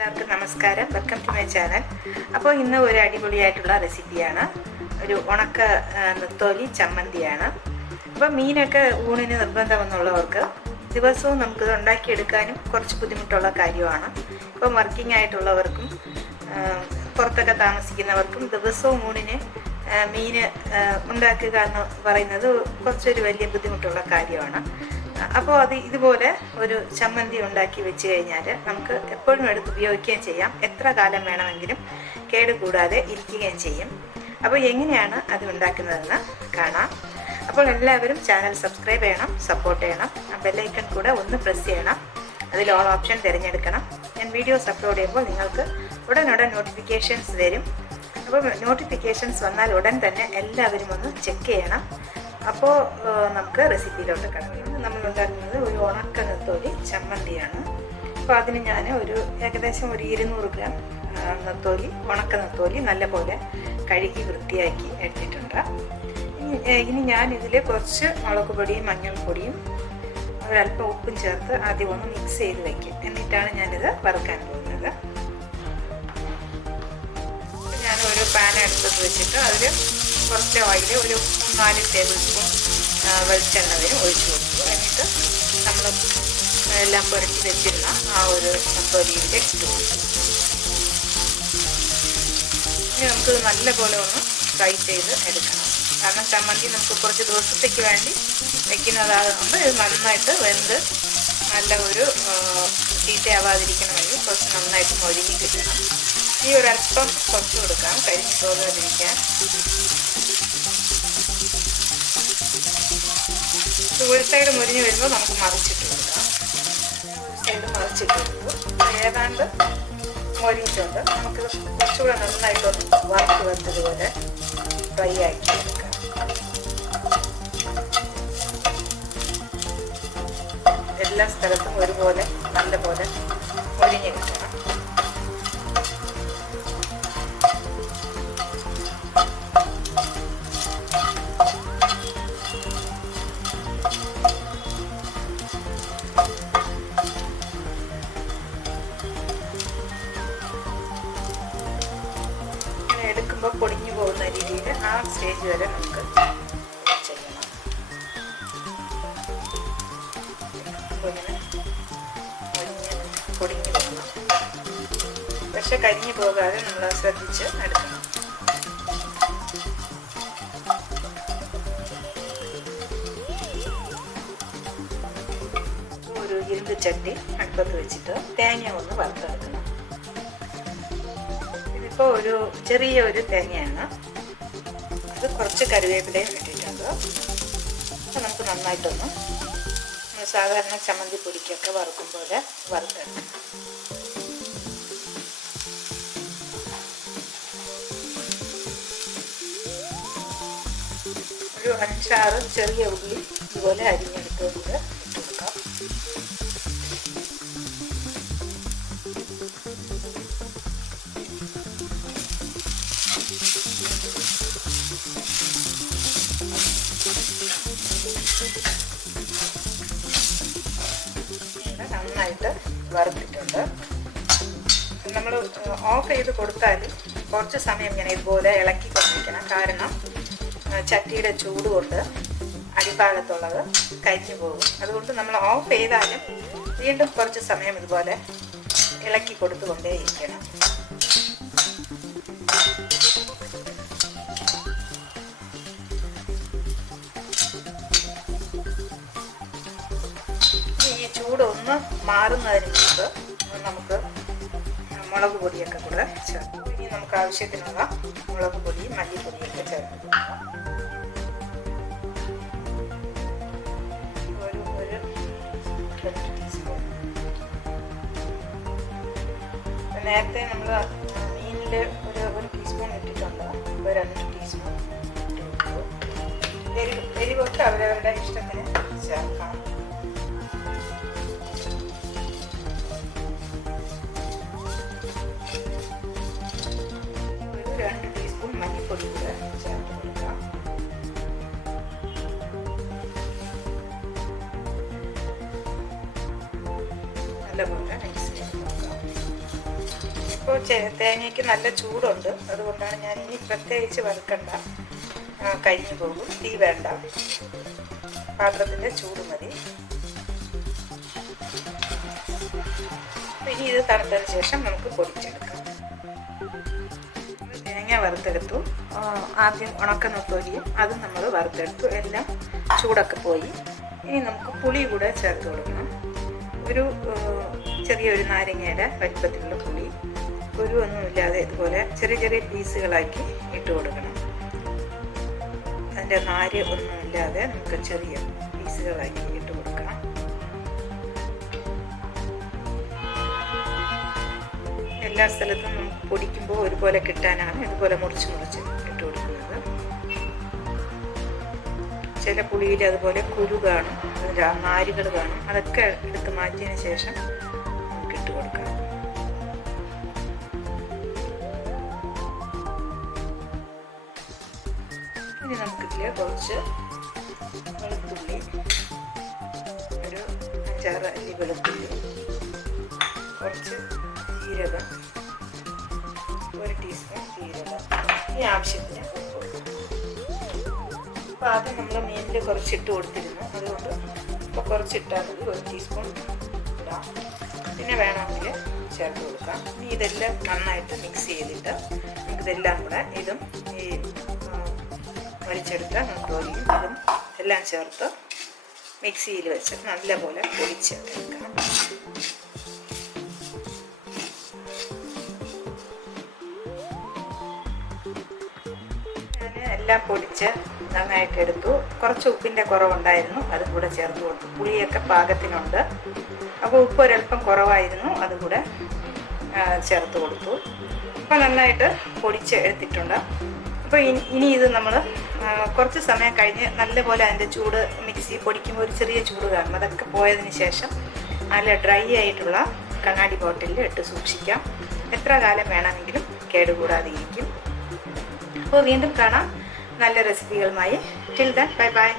എല്ലാവർക്കും നമസ്കാരം. Welcome to my channel. അപ്പോൾ ഇന്ന് ഒരു അടിപൊളിയായിട്ടുള്ള റെസിപ്പിയാണ്. ഒരു ഉണക്ക നെത്തോലി ചമ്മന്തിയാണ്. അപ്പോൾ മീനൊക്കെ ഊണിന് നിർബന്ധമെന്നുള്ളവർക്ക് ദിവസവും നമുക്കിത് ഉണ്ടാക്കിയെടുക്കാനും കുറച്ച് ബുദ്ധിമുട്ടുള്ള കാര്യമാണ്. ഇപ്പം വർക്കിംഗ് ആയിട്ടുള്ളവർക്കും പുറത്തൊക്കെ താമസിക്കുന്നവർക്കും ദിവസവും ഊണിന് മീൻ ഉണ്ടാക്കുക എന്ന് പറയുന്നത് കുറച്ചൊരു വലിയ ബുദ്ധിമുട്ടുള്ള കാര്യമാണ്. അപ്പോൾ ഇതുപോലെ ഒരു ചമ്മന്തി ഉണ്ടാക്കി വെച്ച് കഴിഞ്ഞാൽ നമുക്ക് എപ്പോഴും എടുത്ത് ഉപയോഗിക്കുകയും ചെയ്യാം. എത്ര കാലം വേണമെങ്കിലും കേടുകൂടാതെ ഇരിക്കുകയും ചെയ്യും. അപ്പോൾ എങ്ങനെയാണ് അത് ഉണ്ടാക്കുന്നതെന്ന് കാണാം. അപ്പോൾ എല്ലാവരും ചാനൽ സബ്സ്ക്രൈബ് ചെയ്യണം, സപ്പോർട്ട് ചെയ്യണം. ബെല്ലൈക്കൺ കൂടെ ഒന്ന് പ്രസ് ചെയ്യണം. അതിൽ ഓൾ ഓപ്ഷൻ തിരഞ്ഞെടുക്കണം. ഞാൻ വീഡിയോസ് അപ്ലോഡ് ചെയ്യുമ്പോൾ നിങ്ങൾക്ക് ഉടനുടൻ നോട്ടിഫിക്കേഷൻസ് വരും. അപ്പോൾ നോട്ടിഫിക്കേഷൻസ് വന്നാൽ ഉടൻ തന്നെ എല്ലാവരും ഒന്ന് ചെക്ക് ചെയ്യണം. അപ്പോൾ നമുക്ക് റെസിപ്പിയിലോട്ട് കിടക്കണം. നമ്മൾ ഉണ്ടാക്കുന്നത് ഒരു ഉണക്ക നെത്തോലി ചമ്മന്തിയാണ്. അപ്പോൾ അതിന് ഞാൻ ഏകദേശം ഒരു 200 ഗ്രാം നെത്തോലി, ഉണക്ക നെത്തോലി നല്ലപോലെ കഴുകി വൃത്തിയാക്കി എടുത്തിട്ടുണ്ട്. ഇനി ഞാനിതിൽ കുറച്ച് മുളക് പൊടിയും മഞ്ഞൾപ്പൊടിയും ഒരല്പം ഉപ്പും ചേർത്ത് ആദ്യം ഒന്ന് മിക്സ് ചെയ്ത് വയ്ക്കും. എന്നിട്ടാണ് ഞാനിത് വറുക്കാൻ പോകുന്നത്. ഞാൻ ഒരു പാൻ എടുത്തത് വെച്ചിട്ട് അതിൽ കുറച്ച് ഓയിൽ, ഒരു 4 ടേബിൾ സ്പൂൺ വെളിച്ചെണ്ണ ഒഴിച്ചു കൊടുത്തു. എന്നിട്ട് നമ്മൾ എല്ലാം പുരട്ടി വെച്ചിരുന്ന ആ ഒരു നെത്തോലിയിലേക്ക് ഇട്ട് കൊടുത്തു. ഇനി നമുക്ക് നല്ലപോലെ ഒന്ന് ഫ്രൈ ചെയ്ത് എടുക്കണം. കാരണം ചമ്മന്തി നമുക്ക് കുറച്ച് ദിവസത്തേക്ക് വേണ്ടി വയ്ക്കുന്നതാകുമ്പോൾ ഇത് നന്നായിട്ട് വെന്ത് നല്ല ഒരു ചീത്തയാവാതിരിക്കണമെങ്കിൽ കുറച്ച് നന്നായിട്ട് മൊരിഞ്ഞ് കിട്ടണം. ഈ ഒരല്പം കുറച്ച് കൊടുക്കാം, കരിഞ്ഞു പോകാതിരിക്കാൻ. ഒരു സൈഡ് മുരിഞ്ഞ് വരുമ്പോൾ നമുക്ക് മറിച്ചിട്ട് കൊടുക്കാം. ഒരു സൈഡ് മറിച്ചിട്ട് കൊടുക്കും. ഏതാണ്ട് മൊരിഞ്ഞിട്ടുണ്ട്. നമുക്കിത് കുറച്ചുകൂടെ നന്നായിട്ടൊന്ന് വറുത്ത് വെച്ചതുപോലെ ഫ്രൈ ആക്കി എടുക്കാം. എല്ലാ സ്ഥലത്തും ഒരുപോലെ നല്ലപോലെ മൊരിഞ്ഞ് കിട്ടണം. എടുക്കുമ്പോൾ പൊടിഞ്ഞു പോകുന്ന രീതിയിൽ ആ സ്റ്റേജ് വരെ നമുക്ക് ചെയ്യണം. പൊടിഞ്ഞു പോകണം, പക്ഷെ കരിഞ്ഞു പോകാതെ നമ്മൾ ശ്രദ്ധിച്ച് എടുക്കണം. ഒരു ഇരുമ്പ് ചട്ടി അടുപ്പത്ത് വെച്ചിട്ട് തേങ്ങ ഒന്ന് വറുത്തെടുക്കണം. ഇപ്പോൾ ഒരു ചെറിയൊരു തേങ്ങയാണ്. അത് കുറച്ച് കറിവേപ്പിലയും ഇട്ടിട്ടുണ്ട്. അപ്പോൾ നമുക്ക് നന്നായിട്ടൊന്ന് സാധാരണ ചമ്മന്തി പൊടിക്കൊക്കെ വറുക്കും പോലെ വറുത്തെടുക്കണം. ഒരു 5-6 ചെറിയ ഉള്ളി ഇതുപോലെ അരിഞ്ഞെടുത്തുകൊണ്ട് ഇട്ട് കൊടുക്കാം. നന്നായിട്ട് വറുത്തിട്ടുണ്ട്. നമ്മൾ ഓഫ് ചെയ്ത് കൊടുത്താൽ കുറച്ച് സമയം ഇങ്ങനെ ഇതുപോലെ ഇളക്കി കൊണ്ടിരിക്കണം. കാരണം ചട്ടിയുടെ ചൂട് കൊണ്ട് അടിഭാഗത്തുള്ളത് കരിഞ്ഞു പോകും. അതുകൊണ്ട് നമ്മൾ ഓഫ് ചെയ്താലും വീണ്ടും കുറച്ച് സമയം ഇതുപോലെ ഇളക്കി കൊടുത്തുകൊണ്ടേയിരിക്കണം. ചൂട് ഒന്ന് മാറുന്നതിന് മുമ്പ് നമുക്ക് മുളക് പൊടിയൊക്കെ കൂടെ ചേർക്കും. ഇനി നമുക്ക് ആവശ്യത്തിനുള്ള മുളക് പൊടി, മല്ലിപ്പൊടിയൊക്കെ ചേർത്ത് കൊടുക്കാം. ഒരു 2 ടീസ്പൂൺ. നേരത്തെ നമ്മൾ മീനിൽ ഒരു ടീസ്പൂൺ ഇട്ടിട്ടുണ്ട്. ഇപ്പോൾ 2 ടീസ്പൂൺ ഇട്ട് കൊടുത്തു. എരിവൊക്കെ അവരവരുടെ ഇഷ്ടത്തിന് ചേർക്കാം. മല്ലിപ്പൊടി കൂടെ ചേർത്ത് കൊടുക്കാം. നല്ലപോലെ മിക്സ് ചെയ്ത് കൊടുക്കാം. ഇപ്പോൾ തേങ്ങയ്ക്ക് നല്ല ചൂടുണ്ട്, അതുകൊണ്ടാണ് ഞാൻ ഇനി പ്രത്യേകിച്ച് വറുക്കണ്ട, കരിഞ്ഞു പോകും. തീ വേണ്ട, പാത്രത്തിൻ്റെ ചൂട് മതി. ഇനി ഇത് തണുത്തതിന് ശേഷം നമുക്ക് പൊടിച്ചെടുക്കാം. തേങ്ങ വറുത്തെടുത്തു. ആദ്യം ഉണക്കനത്തോലിയും അതും നമ്മൾ വറുത്തെടുത്തു. എല്ലാം ചൂടൊക്കെ പോയി. ഇനി നമുക്ക് പുളി കൂടെ ചേർത്ത് കൊടുക്കണം. ഒരു ചെറിയൊരു നാരങ്ങയുടെ വലിപ്പത്തിലുള്ള പുളി, കുരുവൊന്നുമില്ലാതെ ഇതുപോലെ ചെറിയ ചെറിയ പീസുകളാക്കി ഇട്ട് കൊടുക്കണം. അതിൻ്റെ നാര് ഒന്നുമില്ലാതെ നമുക്ക് ചെറിയ പീസുകളാക്കി ഇട്ട് കൊടുക്കണം. എല്ലാ സ്ഥലത്തും നമുക്ക് പൊടിക്കുമ്പോൾ ഒരുപോലെ കിട്ടാനാണ് ഇതുപോലെ മുറിച്ച് ഇട്ട് കൊടുക്കുന്നത്. ചില പുളിയിൽ അതുപോലെ കുരു കാണും, നാരുകൾ കാണും. അതൊക്കെ എടുത്ത് മാറ്റിയതിന് ശേഷം നമുക്ക് ഇട്ട് കൊടുക്കാം. ഇനി നമുക്കിതിൽ കുറച്ച് വെളുത്തുള്ളി, ഒരു 5-6 അല്ലി വെളുത്തുള്ളി, കുറച്ച് ജീരകം, 1 ടീസ്പൂൺ ജീരകം, ഈ ആവശ്യത്തിന് ഉപ്പ്. അപ്പോൾ ആദ്യം നമ്മൾ മീനിൽ കുറച്ചിട്ട് കൊടുത്തിരുന്നു, അതുകൊണ്ട് ഇപ്പോൾ കുറച്ചിട്ടാൽ മതി. 1 ടീസ്പൂൺ ഇടാം. പിന്നെ വേണമെങ്കിൽ ചേർത്ത് കൊടുക്കാം. ഇനി ഇതെല്ലാം നന്നായിട്ട് മിക്സ് ചെയ്തിട്ട് നമുക്കിതെല്ലാം കൂടെ ഇതും ഈ മരിച്ചെടുത്ത നത്തോലിയും ഇതും എല്ലാം ചേർത്ത് മിക്സിയിൽ വെച്ച് നല്ലപോലെ പൊടിച്ചെടുക്കണം. എല്ലാം പൊടിച്ച് നന്നായിട്ട് എടുത്തു. കുറച്ച് ഉപ്പിൻ്റെ കുറവുണ്ടായിരുന്നു, അതും കൂടെ ചേർത്ത് കൊടുത്തു. പുളിയൊക്കെ പാകത്തിനുണ്ട്, അപ്പോൾ ഉപ്പ് ഒരല്പം കുറവായിരുന്നു, അതും കൂടെ ചേർത്ത് കൊടുത്തു. അപ്പോൾ നന്നായിട്ട് പൊടിച്ച് എടുത്തിട്ടുണ്ട്. അപ്പോൾ ഇനി ഇത് നമ്മൾ കുറച്ച് സമയം കഴിഞ്ഞ് നല്ലപോലെ അതിൻ്റെ ചൂട്, മിക്സി പൊടിക്കുമ്പോൾ ഒരു ചെറിയ ചൂട് കാണും, അതൊക്കെ പോയതിന് ശേഷം നല്ല ഡ്രൈ ആയിട്ടുള്ള കണ്ണാടി ബോട്ടിലിൽ ഇട്ട് സൂക്ഷിക്കാം. എത്ര കാലം വേണമെങ്കിലും കേടുകൂടാതെ ഇരിക്കും. അപ്പോൾ വീണ്ടും കാണാം നല്ല റെസിപ്പികളുമായി. Till then bye by.